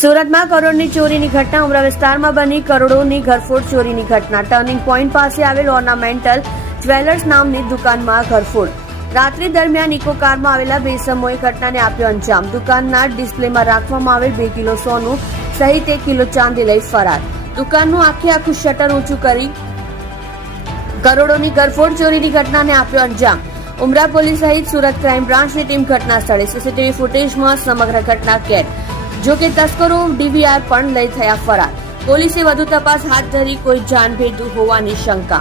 સુરતમાં કરોડની ચોરીની ઘટના ઉમરા વિસ્તારમાં બની. કરોડોની ઘરફોડ ચોરીની ઘટના. ટર્નિંગ પોઈન્ટ પાસે આવેલ ઓર્નામેન્ટલ જ્વેલર્સ નામની દુકાનમાં ઘરફોડ. રાત્રિ દરમિયાન ઇકો કારમાં આવેલા બે ઇસમોએ ઘટનાને આપ્યો અંજામ. દુકાનના ડિસ્પ્લેમાં રાખવામાં આવેલ 2 કિલો સોનું સહિત 1 કિલો ચાંદી લઈ ફરાર. દુકાનનું આખું શટર ઊંચું કરી કરોડોની ઘરફોડ ચોરીની ઘટનાને આપ્યો અંજામ. ઉમરા પોલીસ સહિત સુરત ક્રાઇમ બ્રાન્ચની ટીમ ઘટના સ્થળે. સીસીટીવી ફૂટેજમાં સમગ્ર ઘટના કેદ. જો કે તસ્કરો ડીવીઆર પણ લઈ થયા ફરાર. પોલીસે વધુ તપાસ હાથ ધરી. કોઈ જાનભેદુ હોવાની શંકા.